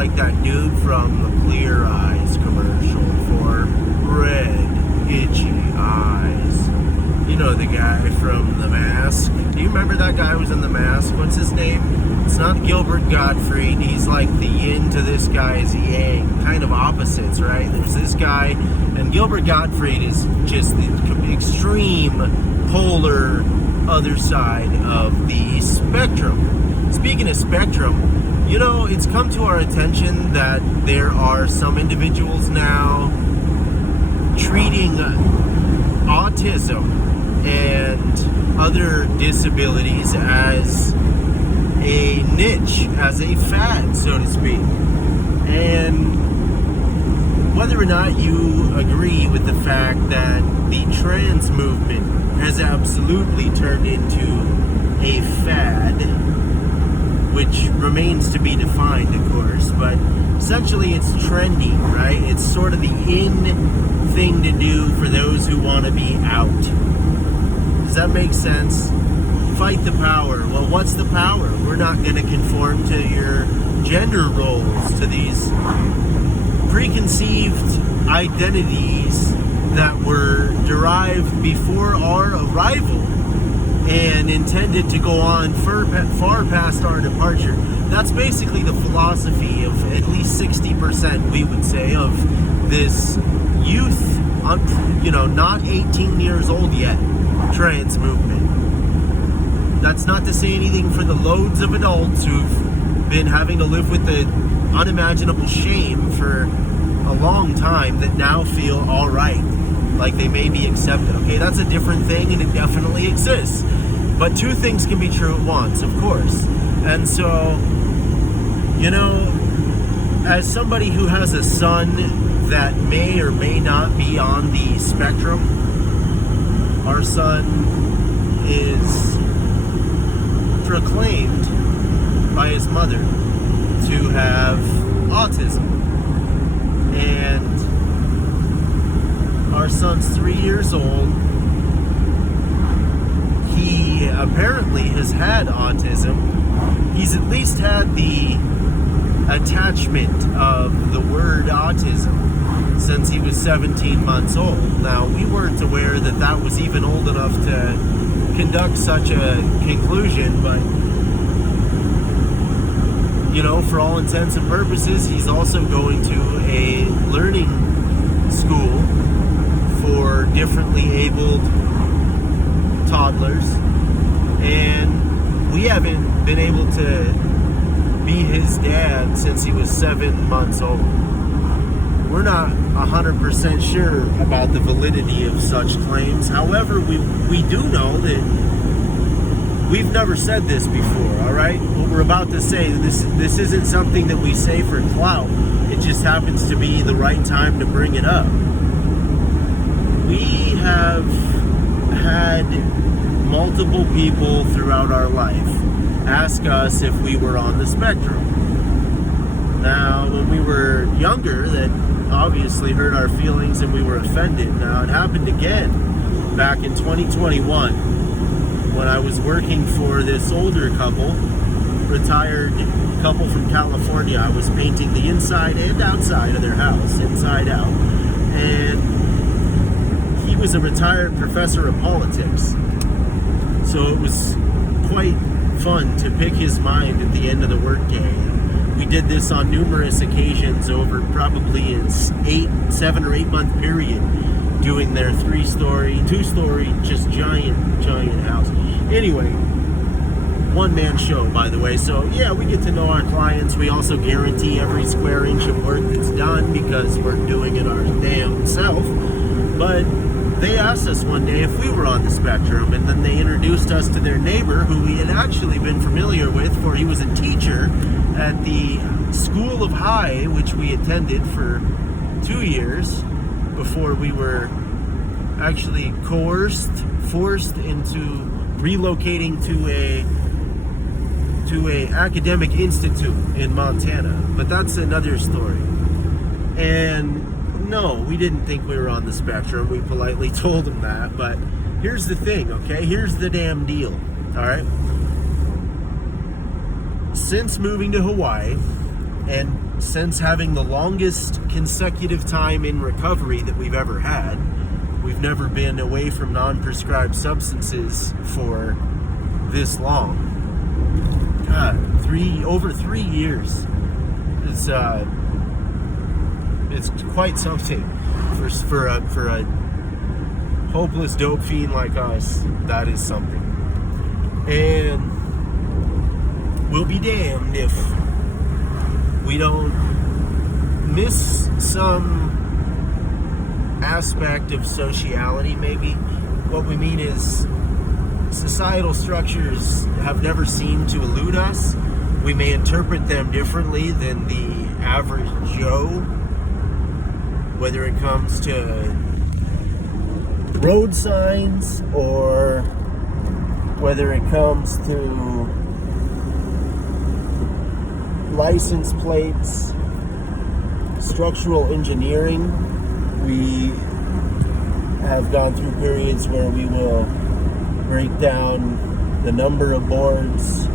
like that dude from the Clear Eyes commercial for red, itchy eyes. You know the guy from The Mask. Do you remember that guy who was in The Mask? What's his name? It's not Gilbert Gottfried. He's like the yin to this guy's yang. Kind of opposites, right? There's this guy, and Gilbert Gottfried is just the extreme polar other side of the spectrum. Speaking of spectrum, you know, it's come to our attention that there are some individuals now treating autism and other disabilities as a niche, as a fad, so to speak. And whether or not you agree with the fact that the trans movement has absolutely turned into a fad, which remains to be defined, of course, but essentially it's trendy, right? It's sort of the in thing to do for those who want to be out. Does that make sense? Fight the power. Well, what's the power? We're not going to conform to your gender roles, to these preconceived identities that were derived before our arrival and intended to go on far past our departure. That's basically the philosophy of at least 60%, we would say, of this youth, not 18 years old yet, trans movement. That's not to say anything for the loads of adults who've been having to live with the unimaginable shame for a long time that now feel all right, like they may be accepted. Okay, that's a different thing, and it definitely exists. But two things can be true at once, of course. And so, as somebody who has a son that may or may not be on the spectrum, our son is proclaimed by his mother to have autism. And our son's 3 years old. He apparently has had autism. He's at least had the attachment of the word autism since he was 17 months old. Now, we weren't aware that that was even old enough to conduct such a conclusion, but for all intents and purposes, he's also going to a learning school for differently abled toddlers, and we haven't been able to be his dad since he was 7 months old. We're not 100% sure about the validity of such claims. However, we do know that we've never said this before, all right? What we're about to say, this isn't something that we say for clout. It just happens to be the right time to bring it up. We have had multiple people throughout our life ask us if we were on the spectrum. Now, when we were younger, that obviously hurt our feelings and we were offended. Now, it happened again back in 2021 when I was working for this older couple, retired couple from California. I was painting the inside and outside of their house, inside out. And he was a retired professor of politics. So it was quite fun to pick his mind at the end of the workday. We did this on numerous occasions over probably a 7 or 8 month period, doing their 3-story, 2-story, just giant house. Anyway, one-man show, by the way. So yeah, we get to know our clients. We also guarantee every square inch of work that's done because we're doing it our damn self. But they asked us one day if we were on the spectrum, and then they introduced us to their neighbor who we had actually been familiar with, for he was a teacher at the School of High, which we attended for 2 years before we were actually forced into relocating to a academic institute in Montana. But that's another story. And no, we didn't think we were on the spectrum. We politely told him that. But here's the thing, okay? Here's the damn deal, all right? Since moving to Hawaii, and since having the longest consecutive time in recovery that we've ever had. We've never been away from non-prescribed substances for this long. God, over 3 years. It's quite something for a hopeless dope fiend like us. That is something. And we'll be damned if we don't miss some aspect of sociality, maybe. What we mean is societal structures have never seemed to elude us. We may interpret them differently than the average Joe, whether it comes to road signs or whether it comes to license plates, structural engineering. We have gone through periods where we will break down the number of boards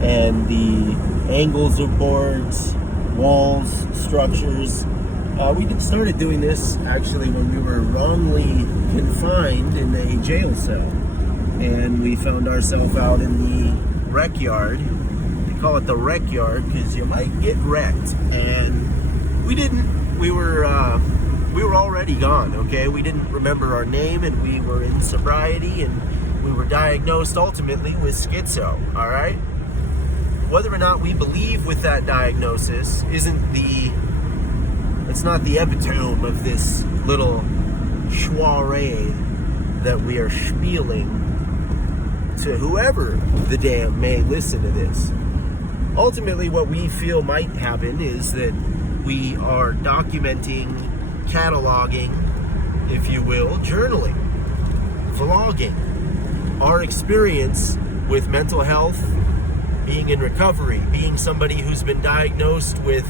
and the angles of boards, walls, structures. We started doing this actually when we were wrongly confined in a jail cell, and we found ourselves out in the rec yard. They call it the rec yard because you might get wrecked, and we didn't. We were already gone. Okay, we didn't remember our name, and we were in sobriety, and we were diagnosed ultimately with schizo. All right. Whether or not we believe with that diagnosis it's not the epitome of this little soiree that we are spieling to whoever the damn may listen to this. Ultimately, what we feel might happen is that we are documenting, cataloging, if you will, journaling, vlogging, our experience with mental health, being in recovery, being somebody who's been diagnosed with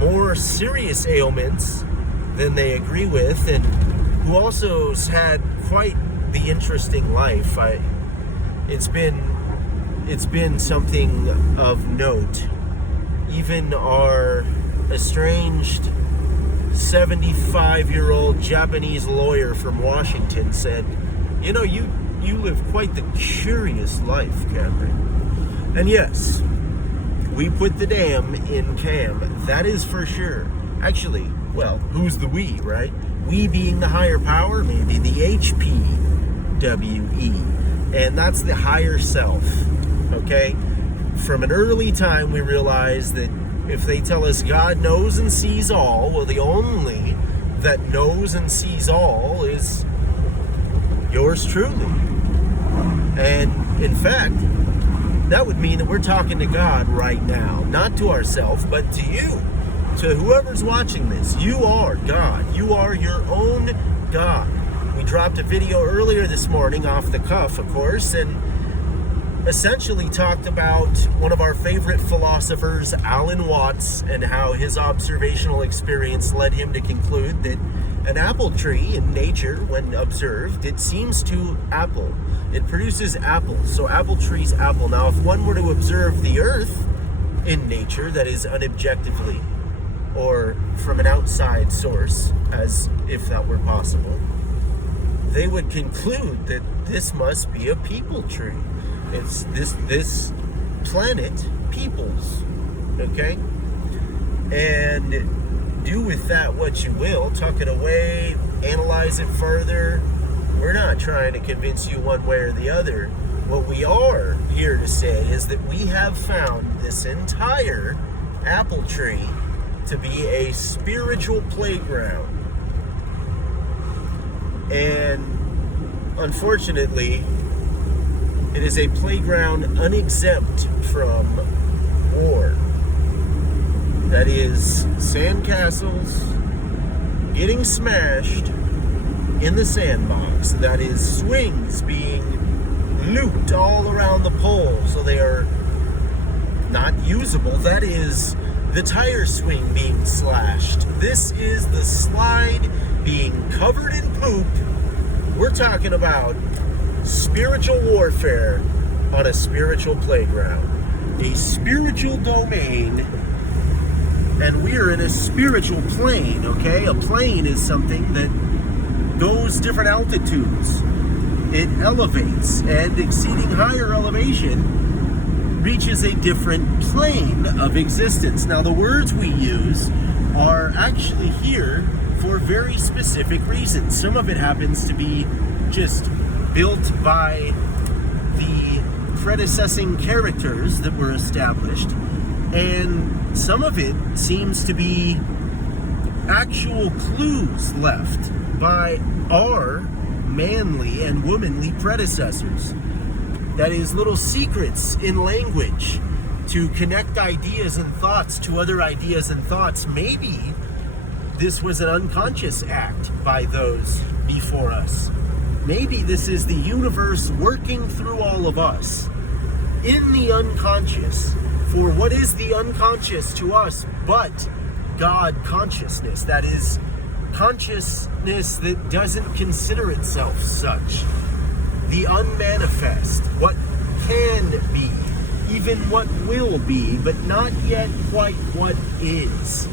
more serious ailments than they agree with, and who also has had quite the interesting life. It's been something of note. Even our estranged 75-year-old Japanese lawyer from Washington said, you live quite the curious life, Cameron. And yes, we put the damn in Cam. That is for sure. Actually, well, who's the we, right? We being the higher power, maybe the HPWE. And that's the higher self, okay? From an early time, we realized that if they tell us God knows and sees all, well, the only that knows and sees all is yours truly. And in fact, that would mean that we're talking to God right now, not to ourselves, but to you, to whoever's watching this. You are God. You are your own God. We dropped a video earlier this morning, off the cuff, of course, and essentially talked about one of our favorite philosophers, Alan Watts, and how his observational experience led him to conclude that an apple tree in nature, when observed, it seems to apple. It produces apples, so apple trees apple. Now, if one were to observe the earth in nature, that is unobjectively, or from an outside source, as if that were possible, they would conclude that this must be a people tree. It's this planet peoples, okay? And do with that what you will. Tuck it away, analyze it further. We're not trying to convince you one way or the other. What we are here to say is that we have found this entire apple tree to be a spiritual playground. And unfortunately, it is a playground unexempt from war. That is sandcastles getting smashed in the sandbox. That is swings being looped all around the pole so they are not usable. That is the tire swing being slashed. This is the slide being covered in poop. We're talking about spiritual warfare on a spiritual playground, a spiritual domain. And we're in a spiritual plane, okay? A plane is something that goes different altitudes. It elevates, and exceeding higher elevation reaches a different plane of existence. Now, the words we use are actually here for very specific reasons. Some of it happens to be just built by the predecessing characters that were established, and some of it seems to be actual clues left by our manly and womanly predecessors. That is, little secrets in language to connect ideas and thoughts to other ideas and thoughts. Maybe this was an unconscious act by those before us. Maybe this is the universe working through all of us in the unconscious. For what is the unconscious to us but God consciousness? That is, consciousness that doesn't consider itself such. The unmanifest, what can be, even what will be, but not yet quite what is.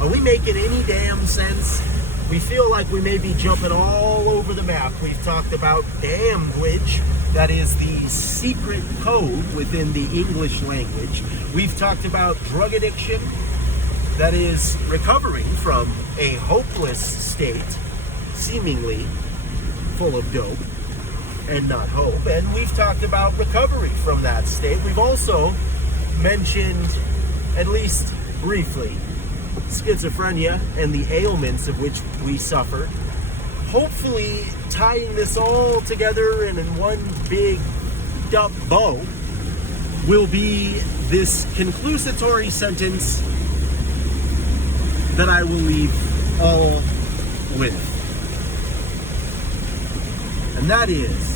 Are we making any damn sense? We feel like we may be jumping all over the map. We've talked about Daamnuage, that is the secret code within the English language. We've talked about drug addiction, that is recovering from a hopeless state, seemingly full of dope and not hope. And we've talked about recovery from that state. We've also mentioned, at least briefly, schizophrenia and the ailments of which we suffer. Hopefully tying this all together and in one big dump bow will be this conclusatory sentence that I will leave all with. And that is,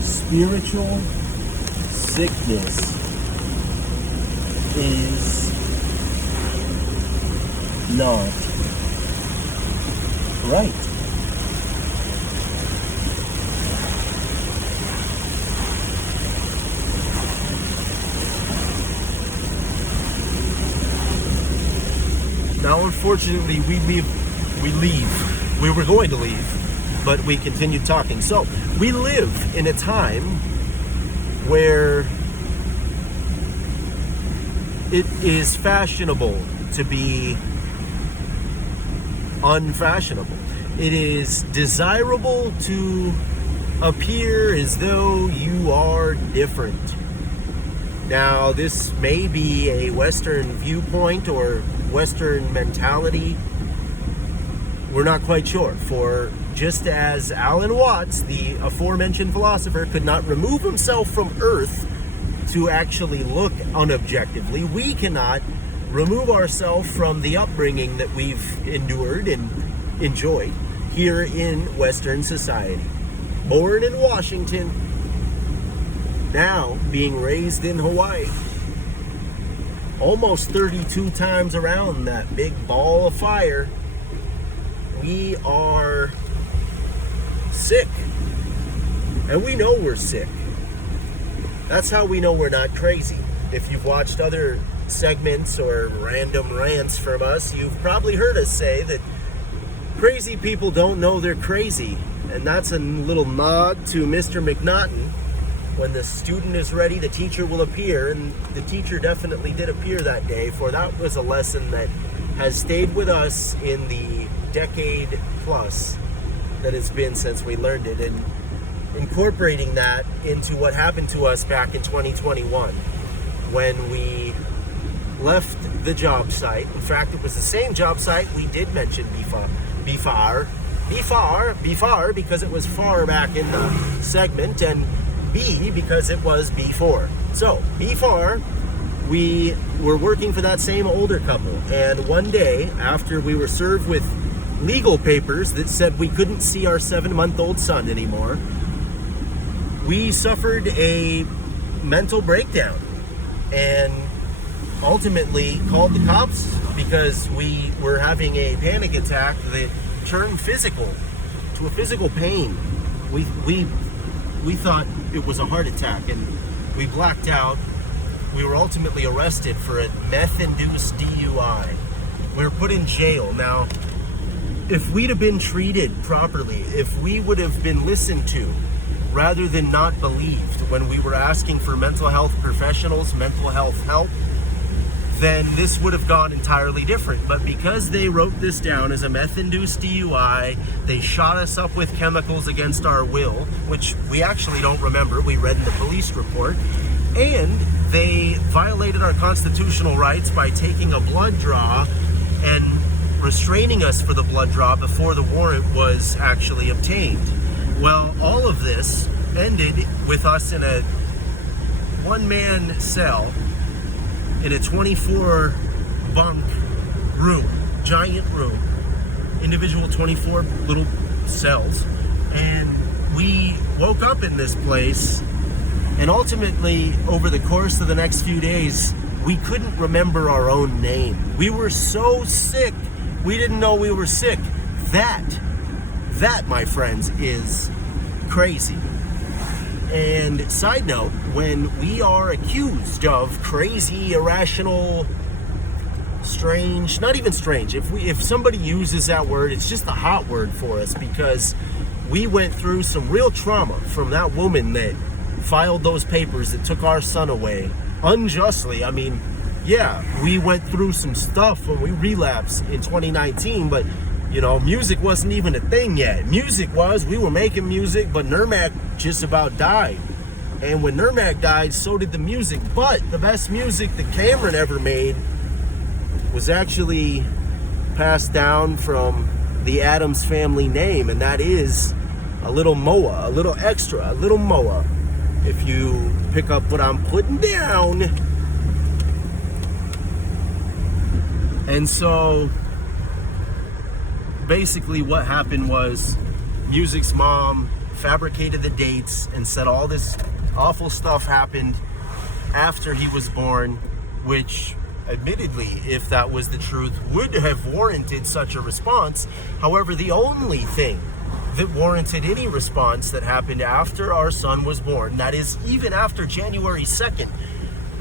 spiritual sickness is not right. Now, unfortunately, we leave. We were going to leave, but we continued talking. So, we live in a time where it is fashionable to be unfashionable. It is desirable to appear as though you are different. Now, this may be a Western viewpoint or Western mentality. We're not quite sure. For just as Alan Watts, the aforementioned philosopher, could not remove himself from Earth to actually look unobjectively, we cannot remove ourselves from the upbringing that we've endured and enjoyed here in Western society. Born in Washington, now being raised in Hawaii. Almost 32 times around that big ball of fire. We are sick. And we know we're sick. That's how we know we're not crazy. If you've watched other segments or random rants from us, you've probably heard us say that crazy people don't know they're crazy. And that's a little nod to Mr. McNaughton. When the student is ready, the teacher will appear, and the teacher definitely did appear that day, for that was a lesson that has stayed with us in the decade plus that it's been since we learned it, and incorporating that into what happened to us back in 2021 when we left the job site. In fact, it was the same job site we did mention before, because it was far back in the segment, and B, because it was before. So, before, we were working for that same older couple, and one day, after we were served with legal papers that said we couldn't see our 7-month-old son anymore, we suffered a mental breakdown and ultimately called the cops because we were having a panic attack that turned physical to a physical pain. We thought it was a heart attack, and we blacked out. We were ultimately arrested for a meth-induced DUI. We were put in jail. Now, if we'd have been treated properly, if we would have been listened to rather than not believed when we were asking for mental health professionals, mental health help, then this would have gone entirely different. But because they wrote this down as a meth-induced DUI, they shot us up with chemicals against our will, which we actually don't remember. We read in the police report. And they violated our constitutional rights by taking a blood draw and restraining us for the blood draw before the warrant was actually obtained. Well, all of this ended with us in a one-man cell in a 24 bunk room, giant room, individual 24 little cells. And we woke up in this place, and ultimately over the course of the next few days, we couldn't remember our own name. We were so sick, we didn't know we were sick. That, my friends, is crazy. And side note, when we are accused of crazy, irrational, strange, not even strange, if somebody uses that word, it's just a hot word for us, because we went through some real trauma from that woman that filed those papers that took our son away unjustly. I mean, yeah, we went through some stuff when we relapsed in 2019, but you know, music wasn't even a thing yet. Music was, we were making music, but Nurmak just about died. And when Nurmak died, so did the music. But the best music that Cameron ever made was actually passed down from the Addams family name, and that is a little Moa, a little extra, a little Moa. If you pick up what I'm putting down. And so basically what happened was Music's mom fabricated the dates and said all this awful stuff happened after he was born, which admittedly, if that was the truth, would have warranted such a response. However, the only thing that warranted any response that happened after our son was born, that is even after January 2nd,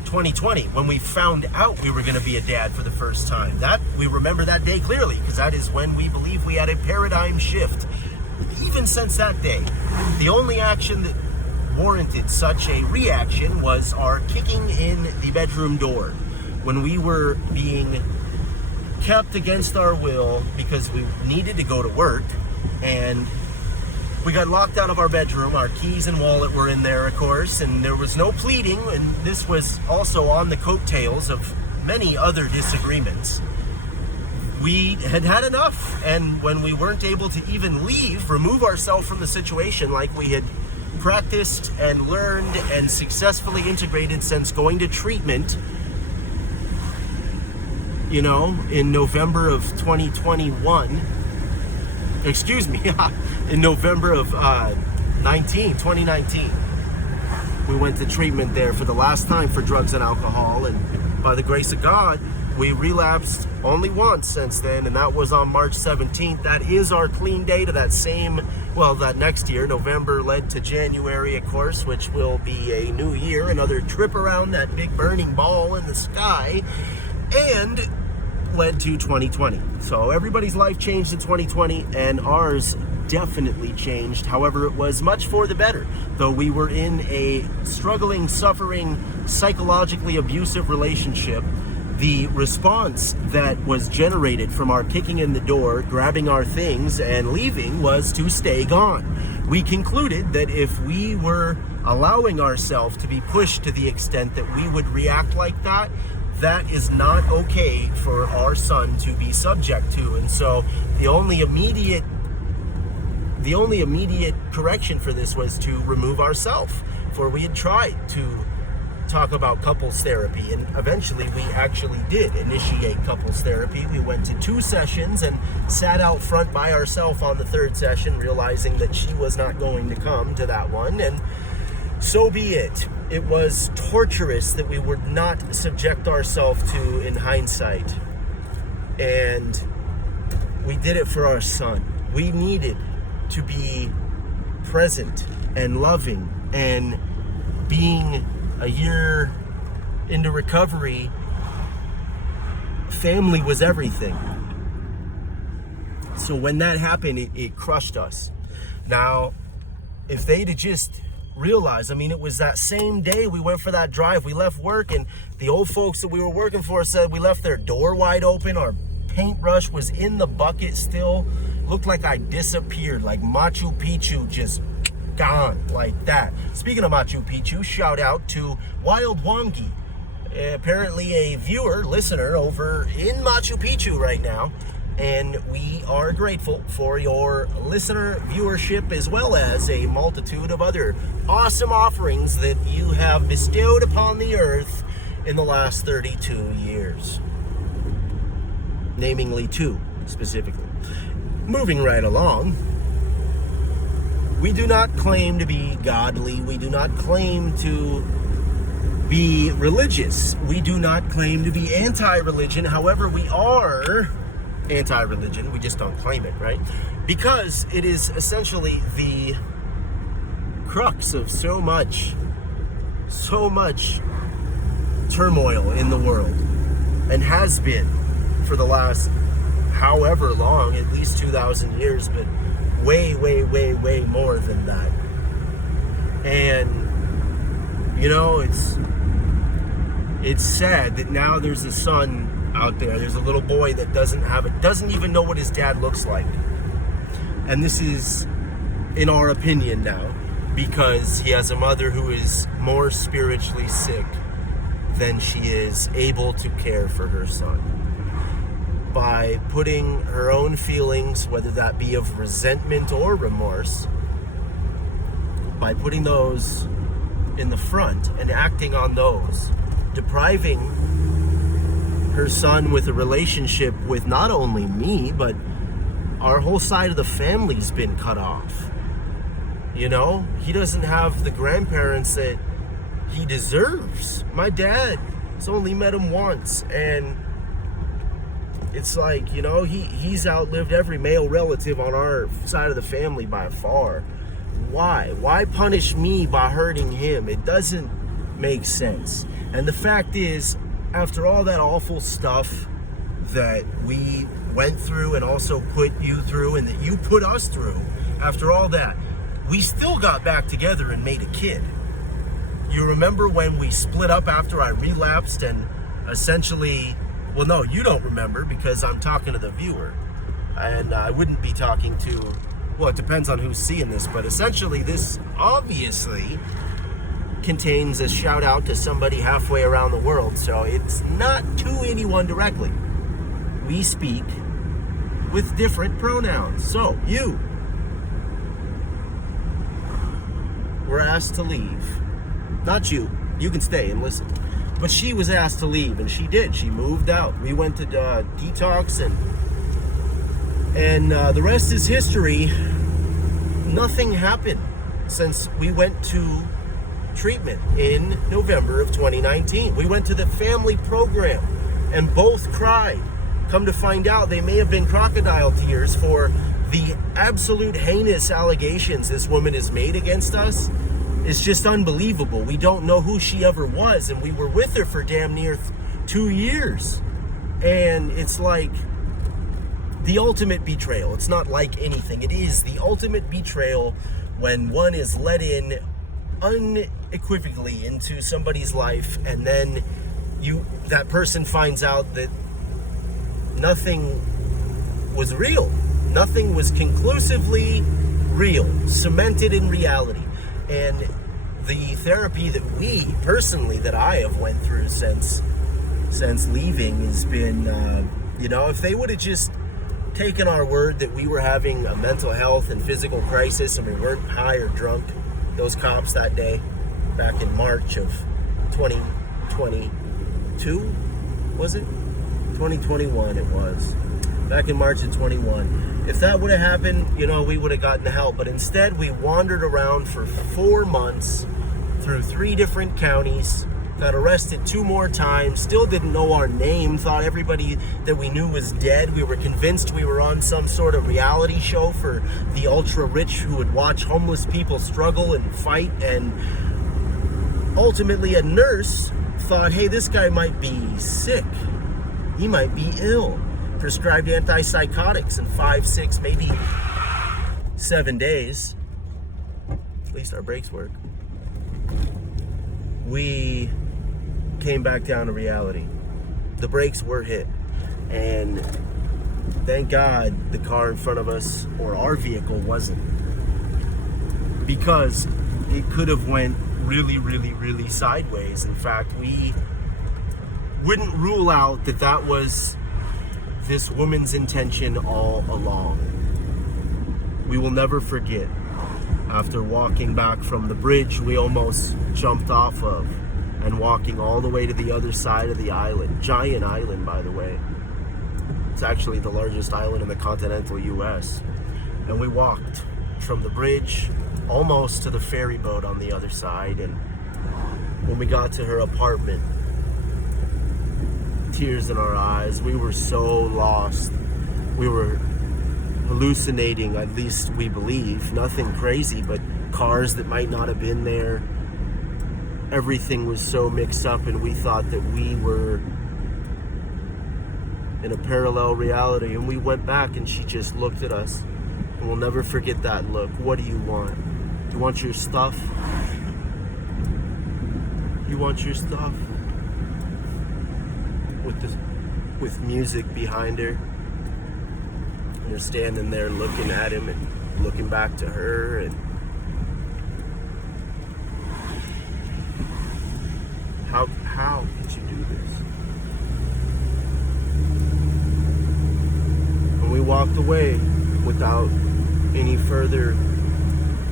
2020, when we found out we were going to be a dad for the first time. That we remember that day clearly, because that is when we believe we had a paradigm shift. Even since that day, the only action that warranted such a reaction was our kicking in the bedroom door when we were being kept against our will because we needed to go to work, and we got locked out of our bedroom. Our keys and wallet were in there, of course, and there was no pleading, and this was also on the coattails of many other disagreements. We had had enough, and when we weren't able to even leave, remove ourselves from the situation like we had practiced and learned and successfully integrated since going to treatment, you know, in November of 2021, excuse me, in November of 2019, we went to treatment there for the last time for drugs and alcohol, and by the grace of God, we relapsed only once since then, and that was on March 17th. That is our clean date of that same, well, that next year. November led to January, of course, which will be a new year, another trip around that big burning ball in the sky, and led to 2020. So everybody's life changed in 2020, and ours definitely changed. However, it was much for the better. Though we were in a struggling, suffering, psychologically abusive relationship, the response that was generated from our kicking in the door, grabbing our things, and leaving was to stay gone. We concluded that if we were allowing ourselves to be pushed to the extent that we would react like that, that is not okay for our son to be subject to. And so the only immediate correction for this was to remove ourselves. For we had tried to talk about couples therapy, and eventually we actually did initiate couples therapy. We went to 2 sessions and sat out front by ourselves on the 3rd session, realizing that she was not going to come to that one, and so be it. It was torturous that we would not subject ourselves to in hindsight, and we did it for our son. We needed to be present and loving, and being a year into recovery, family was everything. So when that happened, it crushed us. Now, if they'd have just realized, I mean, it was that same day we went for that drive. We left work, and the old folks that we were working for said we left their door wide open. Our paintbrush was in the bucket still. Looked like I disappeared, like Machu Picchu, just gone like that. Speaking of Machu Picchu, shout out to Wild Wongi, apparently a viewer, listener over in Machu Picchu right now. And we are grateful for your listener viewership, as well as a multitude of other awesome offerings that you have bestowed upon the earth in the last 32 years. Namingly 2, specifically. Moving right along, we do not claim to be godly. We do not claim to be religious. We do not claim to be anti-religion. However, we are anti-religion. We just don't claim it, right? Because it is essentially the crux of so much turmoil in the world, and has been for the last however long, at least 2,000 years, but way more than that. And you know, it's sad that now there's a son out there's a little boy that doesn't even know what his dad looks like. And this is, in our opinion now, because he has a mother who is more spiritually sick than she is able to care for her son. By putting her own feelings, whether that be of resentment or remorse, by putting those in the front and acting on those, depriving her son with a relationship with not only me, but our whole side of the family's been cut off. You know, he doesn't have the grandparents that he deserves. My dad has only met him once, and it's like, you know, he's outlived every male relative on our side of the family by far. Why punish me by hurting him? It doesn't make sense. And the fact is, after all that awful stuff that we went through and also put you through, and that you put us through, after all that, we still got back together and made a kid. You remember when we split up after I relapsed and essentially, well, no, you don't remember because I'm talking to the viewer. And I wouldn't be talking to, well, it depends on who's seeing this, but essentially this obviously contains a shout out to somebody halfway around the world, so it's not to anyone directly. We speak with different pronouns. So you were asked to leave. Not you. You can stay and listen. But she was asked to leave, and she did. She moved out. We went to detox, and the rest is history. Nothing happened since we went to treatment in November of 2019. We went to the family program and both cried. Come to find out, they may have been crocodile tears for the absolute heinous allegations this woman has made against us. It's just unbelievable. We don't know who she ever was, and we were with her for damn near 2 years. And it's like the ultimate betrayal. It's not like anything. It is the ultimate betrayal when one is let in unequivocally into somebody's life, and then that person finds out that nothing was real. Nothing was conclusively real, cemented in reality. And the therapy that that I have went through since leaving has been, if they would have just taken our word that we were having a mental health and physical crisis and we weren't high or drunk, those cops that day, back in March of 2022, was it? 2021 it was. Back in March of 21. If that would have happened, we would have gotten the help. But instead, we wandered around for 4 months through 3 different counties got arrested 2 more times, still didn't know our name, thought everybody that we knew was dead. We were convinced we were on some sort of reality show for the ultra-rich who would watch homeless people struggle and fight. And ultimately a nurse thought, hey, this guy might be sick. He might be ill. Prescribed antipsychotics in 5, 6, maybe 7 days. At least our brakes work. We came back down to reality. The brakes were hit. And thank God the car in front of us, or our vehicle, wasn't. Because it could have went really, really, really sideways. In fact, we wouldn't rule out that that was this woman's intention all along. We will never forget, after walking back from the bridge we almost jumped off of and walking all the way to the other side of the island. Giant island, by the way. It's actually the largest island in the continental US. And we walked from the bridge almost to the ferry boat on the other side. And when we got to her apartment, tears in our eyes. We were so lost. We were hallucinating, at least we believe. Nothing crazy, but cars that might not have been there. Everything was so mixed up, and we thought that we were in a parallel reality. And we went back, and she just looked at us. And we'll never forget that look. What do you want? You want your stuff? You want your stuff? With music behind her. And you're standing there looking at him and looking back to her, and how could you do this? And we walked away without any further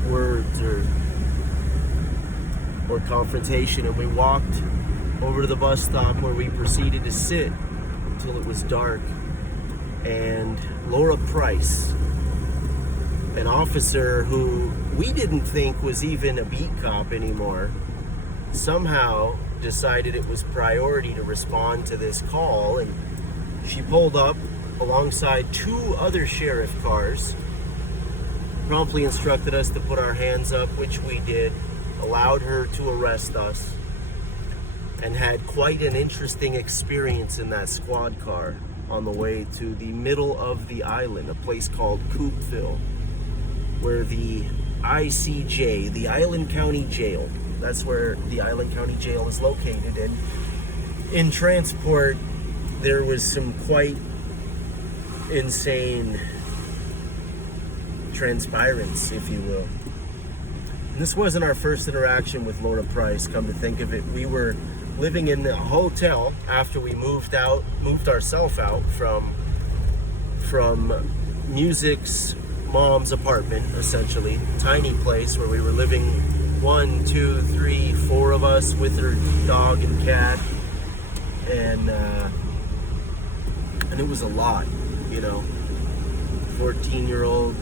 words or confrontation, and we walked over to the bus stop where we proceeded to sit until it was dark. And Laura Price, an officer who we didn't think was even a beat cop anymore, somehow decided it was priority to respond to this call, and she pulled up alongside 2 other sheriff cars, promptly instructed us to put our hands up, which we did, allowed her to arrest us, and had quite an interesting experience in that squad car on the way to the middle of the island, a place called Coopville, where the ICJ, the Island County Jail, that's where the Island County Jail is located. And in transport, there was some quite insane transpirance, if you will. And this wasn't our first interaction with Laura Price, come to think of it. We were living in a hotel after we moved ourselves out from Music's mom's apartment, essentially. Tiny place where we were living 1, 2, 3, 4 of us with her dog and cat. And it was a lot, 14-year-old,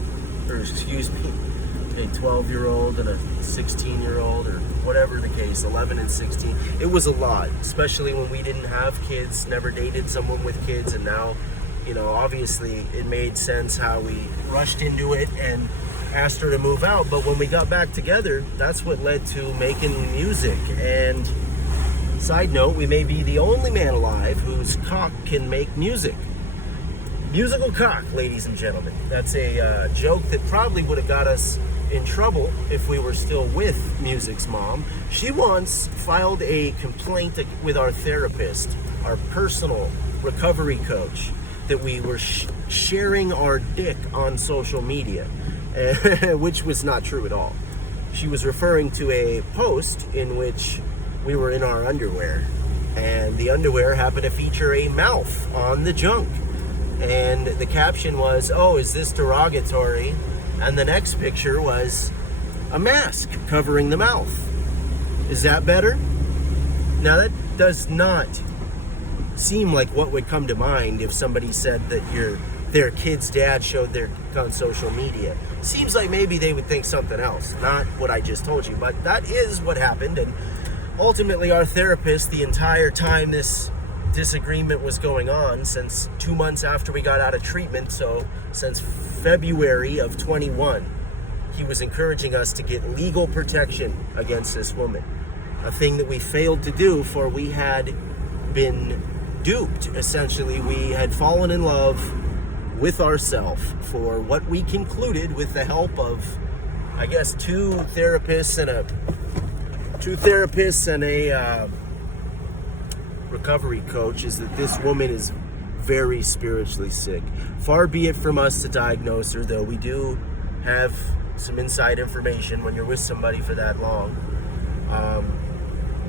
or excuse me, a 12-year-old and a 16-year-old, or whatever the case, 11 and 16. It was a lot, especially when we didn't have kids, never dated someone with kids, and now, obviously it made sense how we rushed into it and asked her to move out. But when we got back together, that's what led to making music. And side note, we may be the only man alive whose cock can make music. Musical cock, ladies and gentlemen. That's a joke that probably would have got us in trouble if we were still with Music's mom. She once filed a complaint with our therapist, our personal recovery coach, that we were sharing our dick on social media, which was not true at all. She was referring to a post in which we were in our underwear, and the underwear happened to feature a mouth on the junk. And the caption was, "Oh, is this derogatory?" And the next picture was a mask covering the mouth. Is that better? Now, that does not seem like what would come to mind if somebody said that their kid's dad showed their dick on social media. Seems like maybe they would think something else, not what I just told you, but that is what happened. And ultimately, our therapist, the entire time this disagreement was going on, since 2 months after we got out of treatment, so since February of 21, he was encouraging us to get legal protection against this woman. A thing that we failed to do, for we had been duped. Essentially, we had fallen in love with ourselves for what we concluded, with the help of, I guess, two therapists and a recovery coach, is that this woman is very spiritually sick. Far be it from us to diagnose her, though we do have some inside information when you're with somebody for that long.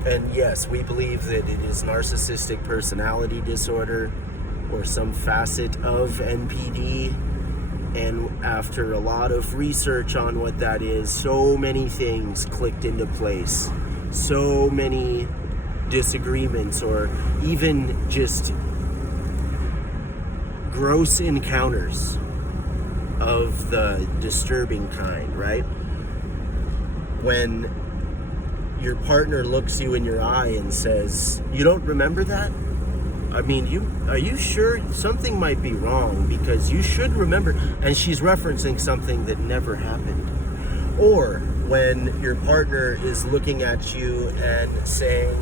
And yes, we believe that it is narcissistic personality disorder or some facet of NPD. And after a lot of research on what that is, so many things clicked into place. So many disagreements, or even just gross encounters of the disturbing kind, right? When your partner looks you in your eye and says, "You don't remember that? I mean, are you sure? Something might be wrong, because you should remember," and she's referencing something that never happened. Or when your partner is looking at you and saying,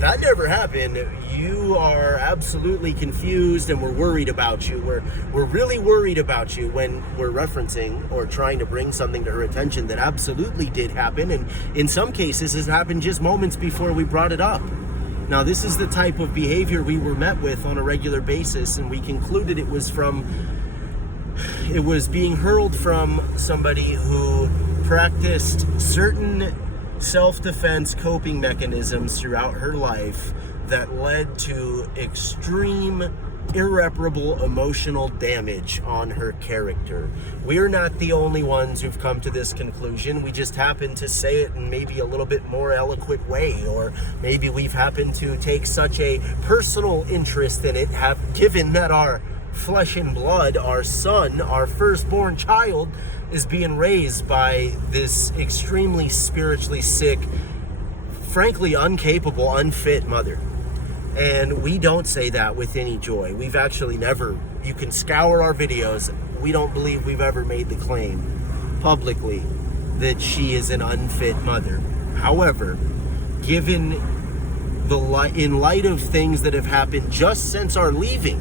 "That never happened, you are absolutely confused and we're worried about you. We're really worried about you," when we're referencing or trying to bring something to her attention that absolutely did happen, and in some cases has happened just moments before we brought it up. Now, this is the type of behavior we were met with on a regular basis, and we concluded it was being hurled from somebody who practiced certain self-defense coping mechanisms throughout her life that led to extreme, irreparable emotional damage on her character. We're not the only ones who've come to this conclusion. We just happen to say it in maybe a little bit more eloquent way, or maybe we've happened to take such a personal interest in it, given that our flesh and blood, our son, our firstborn child, is being raised by this extremely spiritually sick, frankly incapable, unfit mother. And we don't say that with any joy. We've actually never, you can scour our videos, we don't believe we've ever made the claim publicly that she is an unfit mother. However, given in light of things that have happened just since our leaving,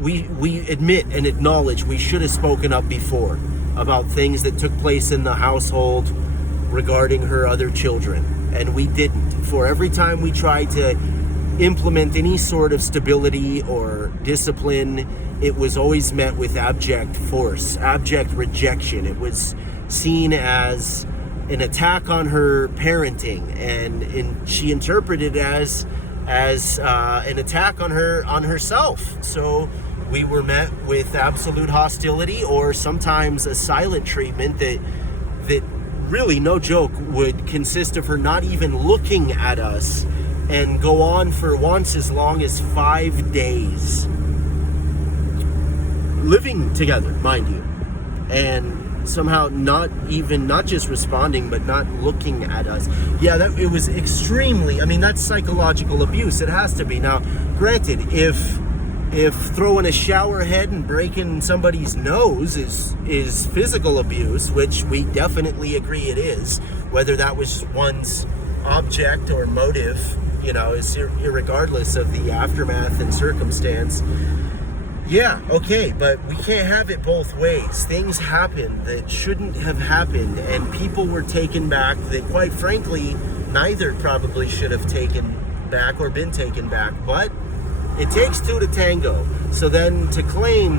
we admit and acknowledge we should have spoken up before about things that took place in the household regarding her other children, and we didn't. For every time we tried to implement any sort of stability or discipline, it was always met with abject force, abject rejection. It was seen as an attack on her parenting, and she interpreted it as an attack on herself. So we were met with absolute hostility, or sometimes a silent treatment that really, no joke, would consist of her not even looking at us, and go on for once as long as 5 days. Living together, mind you. And somehow not just responding, but not looking at us. Yeah, it was extremely, that's psychological abuse. It has to be. Now, granted, if throwing a shower head and breaking somebody's nose is physical abuse, which we definitely agree it is, whether that was one's object or motive, is irregardless of the aftermath and circumstance. Yeah, okay, but we can't have it both ways. Things happen that shouldn't have happened, and people were taken back that, quite frankly, neither probably should have taken back or been taken back. But it takes two to tango. So then to claim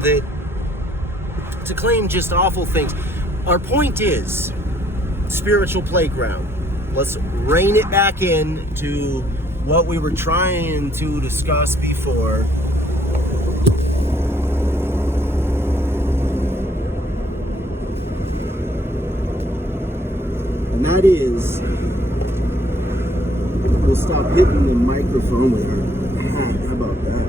just awful things. Our point is spiritual playground. Let's rein it back in to what we were trying to discuss before. And that is, we'll stop hitting the microphone with our hat. How about that?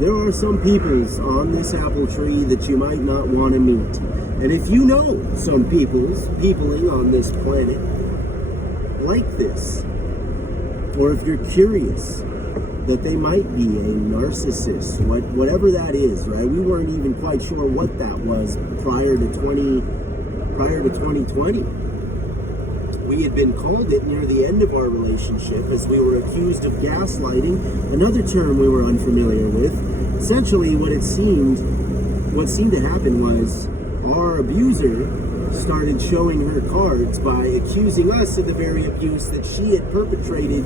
There are some peoples on this apple tree that you might not want to meet. And if you know some peopling on this planet, like this, or if you're curious that they might be a narcissist, whatever that is, right? We weren't even quite sure what that was prior to 2020. We had been called it near the end of our relationship as we were accused of gaslighting, another term we were unfamiliar with. Essentially, what seemed to happen was our abuser started showing her cards by accusing us of the very abuse that she had perpetrated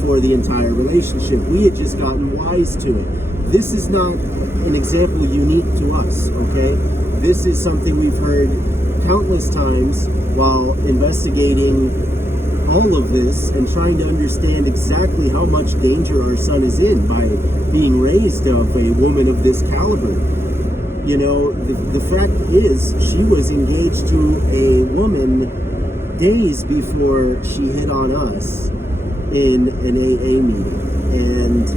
for the entire relationship. We had just gotten wise to it. This is not an example unique to us, okay? This is something we've heard countless times while investigating all of this and trying to understand exactly how much danger our son is in by being raised of a woman of this caliber. You know, the fact is, she was engaged to a woman days before she hit on us in an AA meeting. And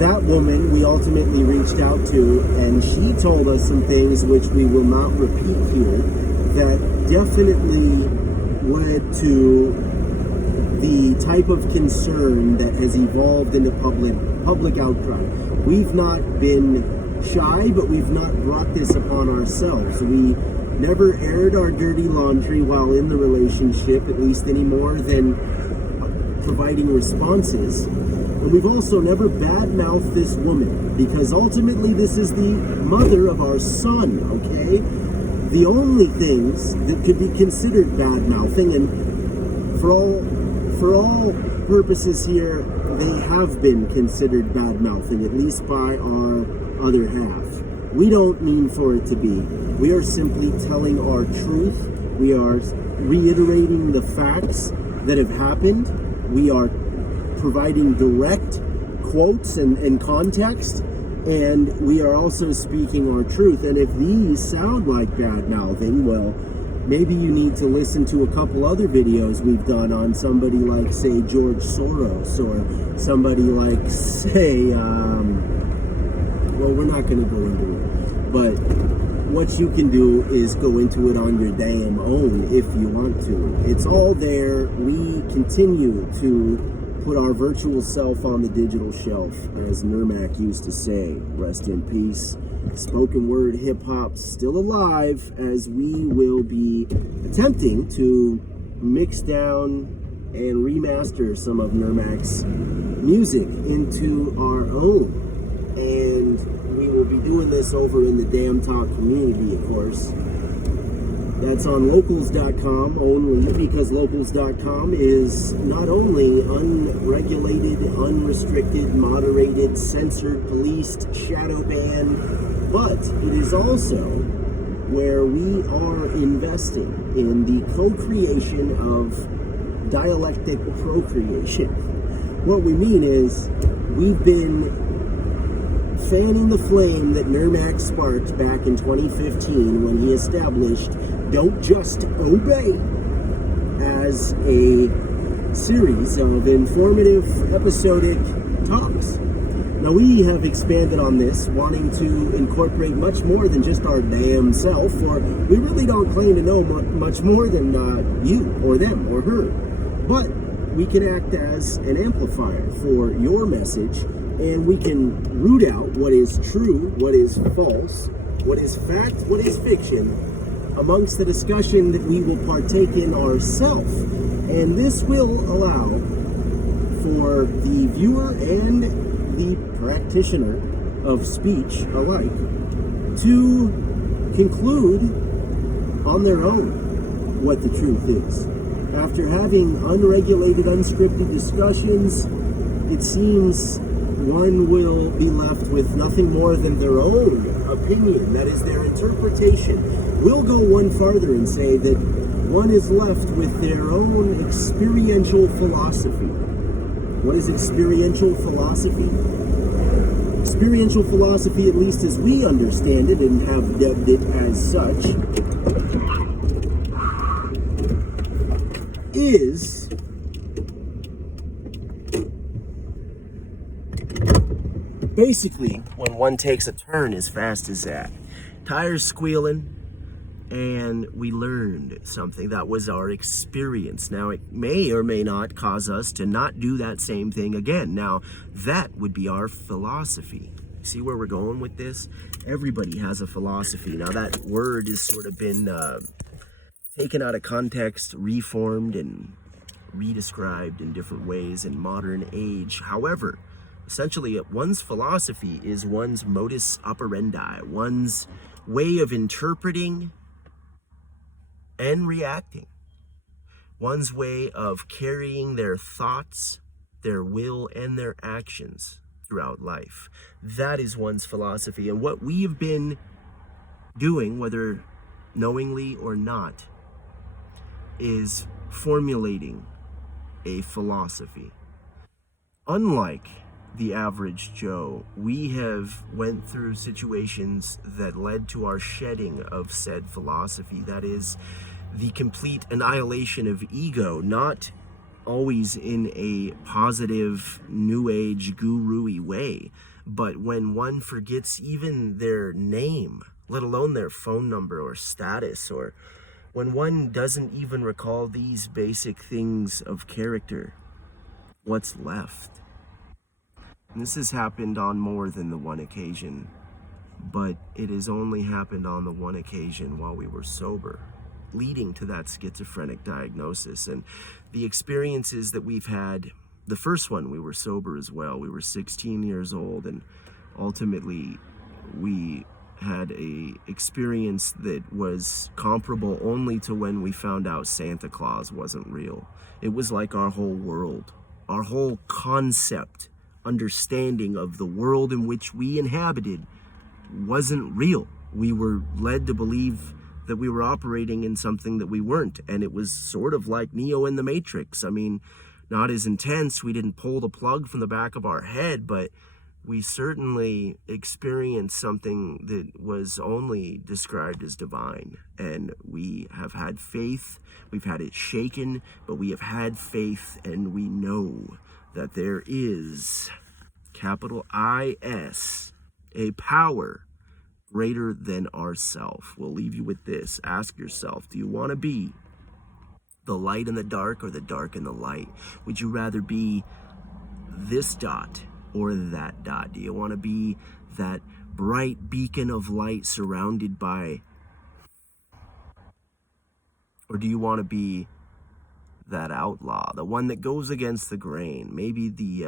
that woman we ultimately reached out to, and she told us some things which we will not repeat here, that definitely led to the type of concern that has evolved into public outcry. We've not been shy, but we've not brought this upon ourselves. We never aired our dirty laundry while in the relationship, at least any more than providing responses. And we've also never badmouthed this woman, because ultimately this is the mother of our son, okay? The only things that could be considered badmouthing, and for all purposes here, they have been considered badmouthing, at least by our other half. We don't mean for it to be. We are simply telling our truth. We are reiterating the facts that have happened. We are providing direct quotes and context, and we are also speaking our truth. And if these sound like bad mouthing, well, maybe you need to listen to a couple other videos we've done on somebody like, say, George Soros, or somebody like, say, well, we're not going to go into it, but what you can do is go into it on your damn own if you want to. It's all there. We continue to put our virtual self on the digital shelf, as Nurmak used to say. Rest in peace. Spoken word hip-hop still alive, as we will be attempting to mix down and remaster some of Nurmak's music into our own. And we will be doing this over in the Damn Talk community, of course. That's on locals.com only, because locals.com is not only unregulated, unrestricted, moderated, censored, policed, shadow banned, but it is also where we are investing in the co-creation of dialectic procreation. What we mean is, we've been fanning the flame that Nurmak sparked back in 2015 when he established Don't Just Obey as a series of informative episodic talks. Now, we have expanded on this, wanting to incorporate much more than just our damn self, for we really don't claim to know much more than you or them or her. But we can act as an amplifier for your message, and we can root out what is true, what is false, what is fact, what is fiction, amongst the discussion that we will partake in ourselves. And this will allow for the viewer and the practitioner of speech alike to conclude on their own what the truth is. After having unregulated, unscripted discussions, it seems one will be left with nothing more than their own opinion, that is their interpretation. We'll go one farther and say that one is left with their own experiential philosophy. What is experiential philosophy? Experiential philosophy, at least as we understand it and have dubbed it as such, is basically when one takes a turn as fast as that. Tires squealing, and we learned something. That was our experience. Now, it may or may not cause us to not do that same thing again. Now, that would be our philosophy. See where we're going with this? Everybody has a philosophy. Now, that word has sort of been taken out of context, reformed, and redescribed in different ways in modern age. However, essentially, one's philosophy is one's modus operandi, one's way of interpreting and reacting, one's way of carrying their thoughts, their will, and their actions throughout life. That is one's philosophy. And what we have been doing, whether knowingly or not, is formulating a philosophy. Unlike the average Joe, we have went through situations that led to our shedding of said philosophy. That is the complete annihilation of ego, not always in a positive, new age, guru-y way, but when one forgets even their name, let alone their phone number or status, or when one doesn't even recall these basic things of character, what's left? And this has happened on more than the one occasion, but it has only happened on the one occasion while we were sober, leading to that schizophrenic diagnosis. And the experiences that we've had, the first one, we were sober as well. We were 16 years old, and ultimately we had a experience that was comparable only to when we found out Santa Claus wasn't real. It was like our whole world, our whole concept, understanding of the world in which we inhabited wasn't real. We were led to believe that we were operating in something that we weren't, and it was sort of like Neo in the Matrix. I mean, not as intense. We didn't pull the plug from the back of our head, but we certainly experienced something that was only described as divine. And we have had faith. We've had it shaken, but we have had faith, and we know that there is, capital I-S, a power greater than ourself. We'll leave you with this. Ask yourself, do you want to be the light in the dark or the dark in the light? Would you rather be this dot or that dot? Do you want to be that bright beacon of light surrounded by, or do you want to be that outlaw, the one that goes against the grain? Maybe the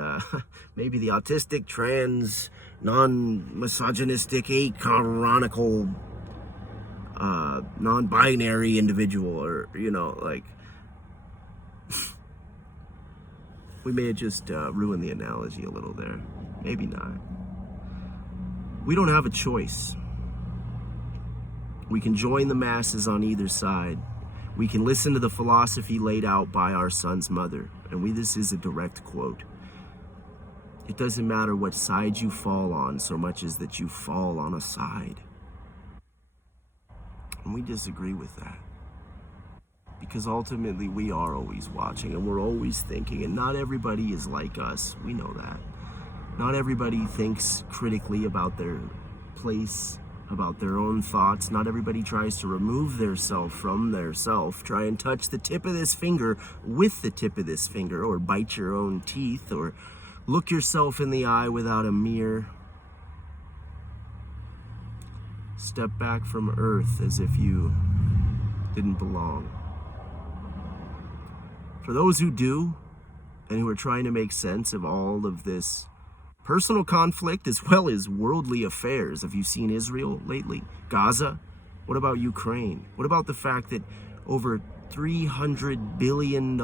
maybe the autistic, trans, non-misogynistic, acanonical, non-binary individual, or like we may have just ruined the analogy a little there. Maybe not. We don't have a choice. We can join the masses on either side. We can listen to the philosophy laid out by our son's mother. And this is a direct quote. It doesn't matter what side you fall on so much as that you fall on a side. And we disagree with that. Because ultimately we are always watching and we're always thinking. And not everybody is like us. We know that. Not everybody thinks critically about their place, about their own thoughts. Not everybody tries to remove their self from their self. Try and touch the tip of this finger with the tip of this finger, or bite your own teeth, or look yourself in the eye without a mirror. Step back from earth as if you didn't belong. For those who do, and who are trying to make sense of all of this personal conflict as well as worldly affairs. Have you seen Israel lately? Gaza? What about Ukraine? What about the fact that over $300 billion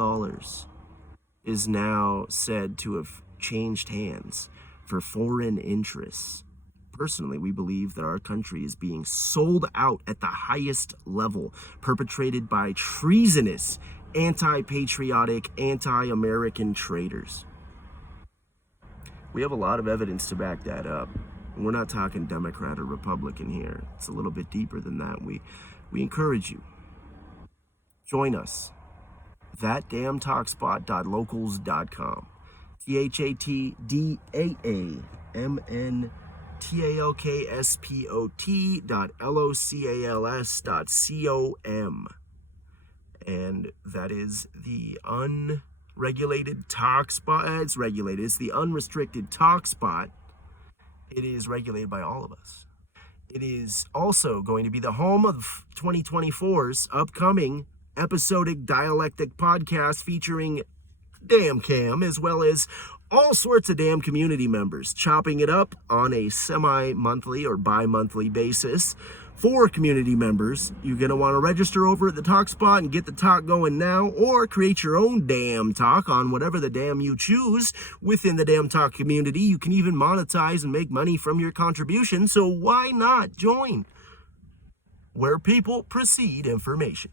is now said to have changed hands for foreign interests? Personally, we believe that our country is being sold out at the highest level, perpetrated by treasonous, anti-patriotic, anti-American traitors. We have a lot of evidence to back that up. And we're not talking Democrat or Republican here. It's a little bit deeper than that. We encourage you. Join us. ThatDamnTalkspot.locals.com. ThatDamnTalkspot.locals.com. talkspot.locals.com. And that is the unregulated talk spot. It's regulated. It's the unrestricted talk spot. It is regulated by all of us. It is also going to be the home of 2024's upcoming episodic dialectic podcast featuring Damn Cam, as well as all sorts of damn community members, chopping it up on a semi-monthly or bi-monthly basis. For community members, you're going to want to register over at the Talk Spot and get the talk going now, or create your own damn talk on whatever the damn you choose within the damn talk community. You can even monetize and make money from your contribution, so why not join? Where people precede information.